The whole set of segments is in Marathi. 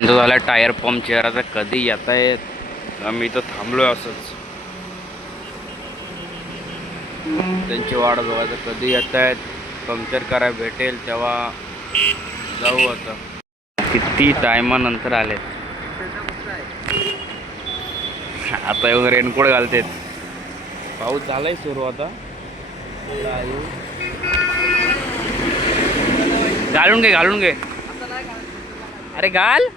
जो झाला टायर पंक्चर. आता कधी येत आहेत आम्ही तर थांबलोय असंच. त्यांची वाट बघायचं कधी येत आहेत. पंक्चर करायला भेटेल तेव्हा जाऊ. आता किती टायमानंतर आलेत. आता येऊन रेनकोट घालतेत. पाऊस झालाय सुरू. आता घालून घे घालून घे. अरे घाल.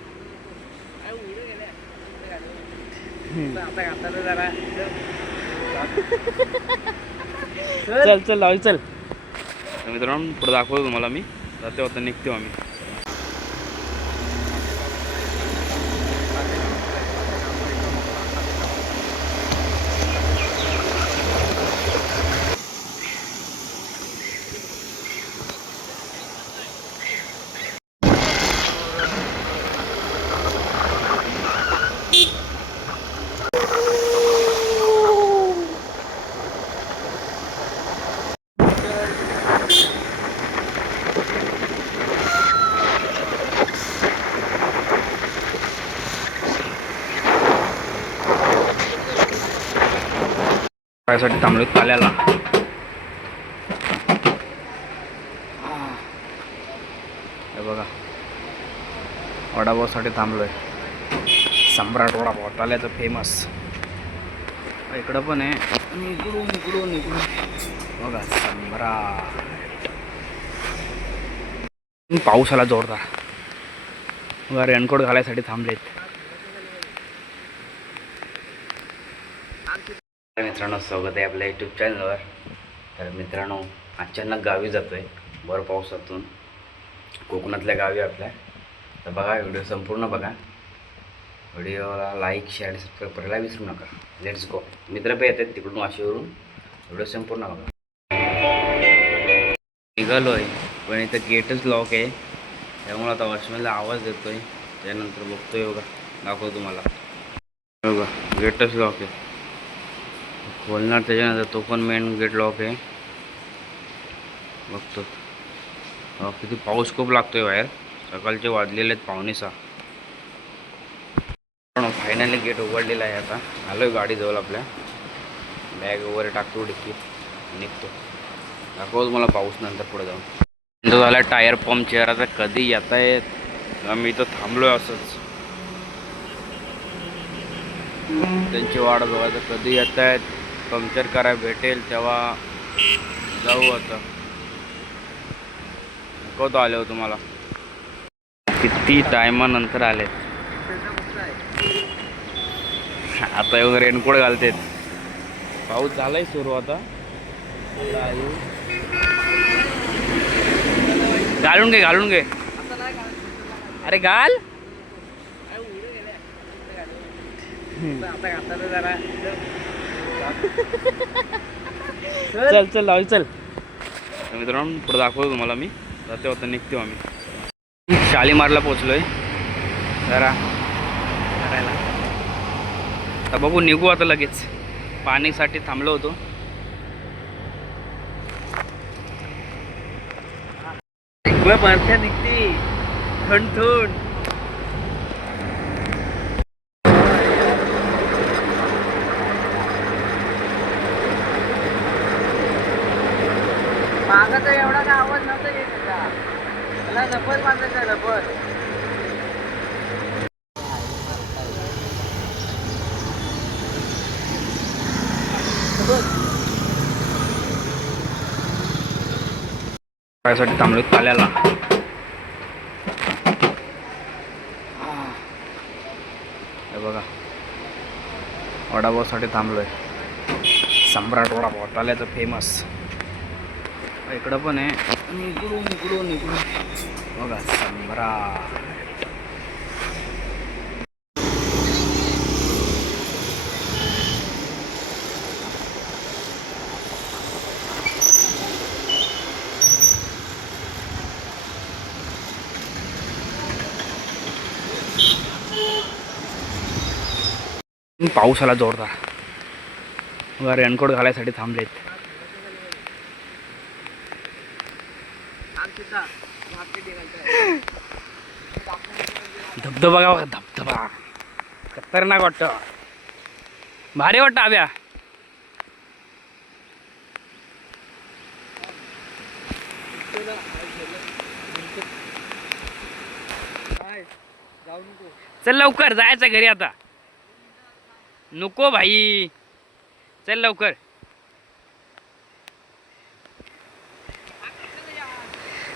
चल चल लाव चल. मित्रांनो पुढे दाखवतो तुम्हाला मी. जाते होता निघतो आम्ही. साठी थांबलोय ताल्याला. हे बघा वडापावसाठी थांबलोय. सम्राट वडापाव ताल्याचं फेमस. इकडं पण आहे. आणि इकडून इकडून इकडून बघा सम्राट. पाऊस आला जोरदार. बघा रेनकोट घालायसाठी थांबलेत. मित्रांनो स्वागत आहे आपल्या यूट्यूब चॅनलवर. तर मित्रांनो अचानक गावी जातो आहे भर पावसातून. कोकणातल्या गावी आपल्या. तर बघा व्हिडिओ संपूर्ण बघा. व्हिडिओला लाईक शेअर आणि सबस्क्राईब करायला विसरू नका. Let's go. मित्र पण येतात तिकडून वाशीवरून. व्हिडिओ संपूर्ण बघा. निघालो आहे पण इथं गेटच लॉक आहे. त्यामुळे आता वॉचमॅनला आवाज देतोय. त्यानंतर बघतोय बघा. दाखवतो तुम्हाला. बघा गेटच लॉक आहे. खोलणार त्याच्यानंतर तो पण मेन गेट लॉक आहे. बघतो किती पाऊस खूप लागतोय बाहेर. सकाळचे वाजलेले आहेत 5:45. फायनली गेट उघडलेला आहे. आता आलोय गाडी जवळ आपल्या. बॅग वगैरे टाकतो डिक्कीत निघतो. दाखवतो मला पाऊस नंतर पुढे जाऊन. जो झाला टायर पंक्चर. आता कधी येत आहेत आम्ही तर थांबलोय असंच. त्यांची वाट बघायचं कधी येत आहेत. पंक्चर करायला भेटेल तेव्हा जाऊ. आता दाखवतो आले हो तुम्हाला. किती टायमानंतर आलेत. आता येऊन रेनकोट घालतेत. पाऊस झालाय सुरू. आता घालून घे घालून घे. अरे घाल. चल चल लाव चल. मित्रांनो पुढे दाखवतो तुम्हाला मी. जाते होता निघतो आम्ही. शालीमारला पोचलोय जरा करायला. आता बघू निघू आता लगेच. पाणीसाठी थांबलो होतो. पाणथ्या निघते थंड थंड. मागं तर एवढा काय आवाज नव्हता येत त्याचा. त्याला रबर बांधायचा रबर. साठी थांबलोय ताल्याला. हे बघा वडापावसाठी थांबलोय. सम्राट वडापाव ताल्याचं फेमस. इकडं पण आहे. आणि इकडून इकडून इकडून बघा सम्राट. पाऊस आला जोरदार. बघा रेनकोट घालायसाठी थांबलेत. धबधबा बघा, धबधबा खतरनाक वाटतं, भारी वाटतं आव्या. चल लवकर जायचं घरी आता. नको भाई, चल लवकर.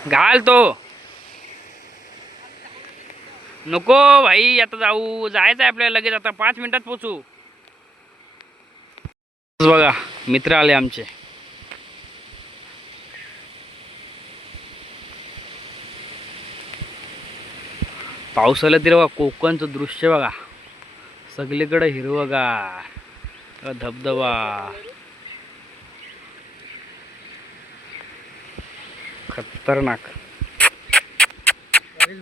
घाल तो. नको भाई, आता जाऊ, जायचं आहे आपल्याला लगेच, आता 5 मिनिटात पोचू. बघा मित्र आले आमचे. पाऊस आला तरी बघा कोकणचं दृश्य बघा, सगळीकडे हिरवगार, धबधबा खतरनाक.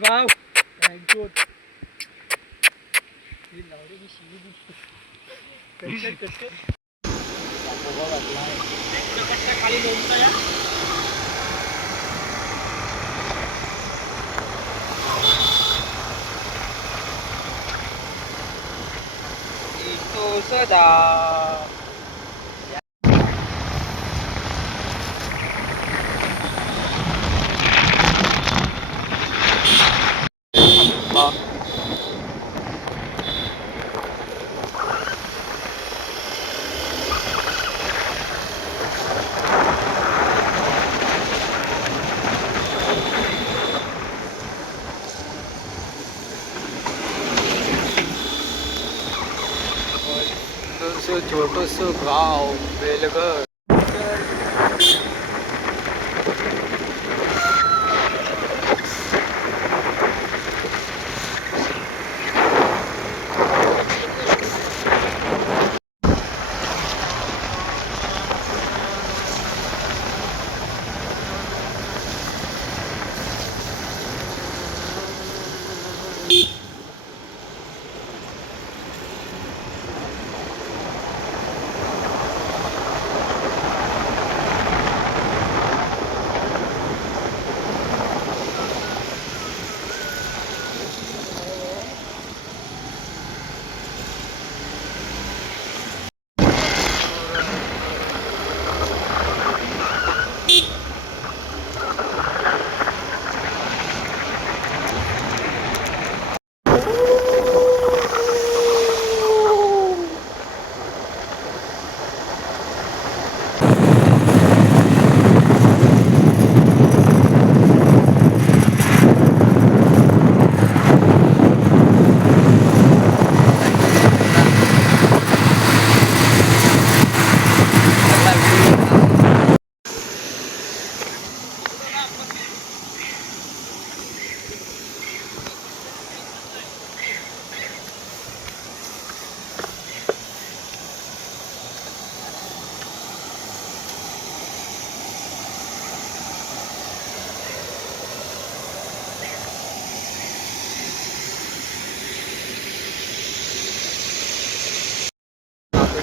भाऊ सदा छोटंसं गाव बेलघर.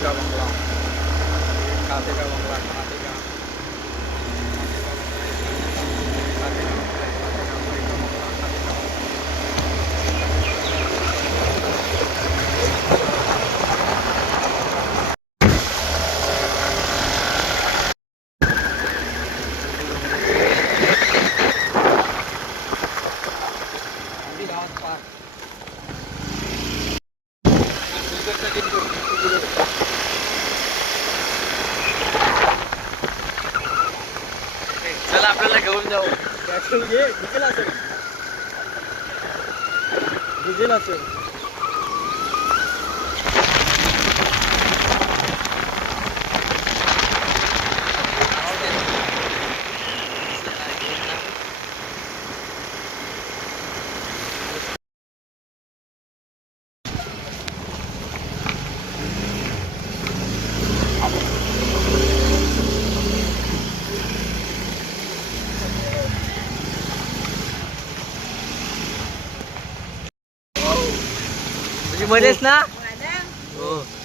का बंगला, खाते का बंगला, खाते का चला आपल्याला घेऊन जाऊ. डिझेल असेल, डिझेल असेल. मध्येच ना. हो.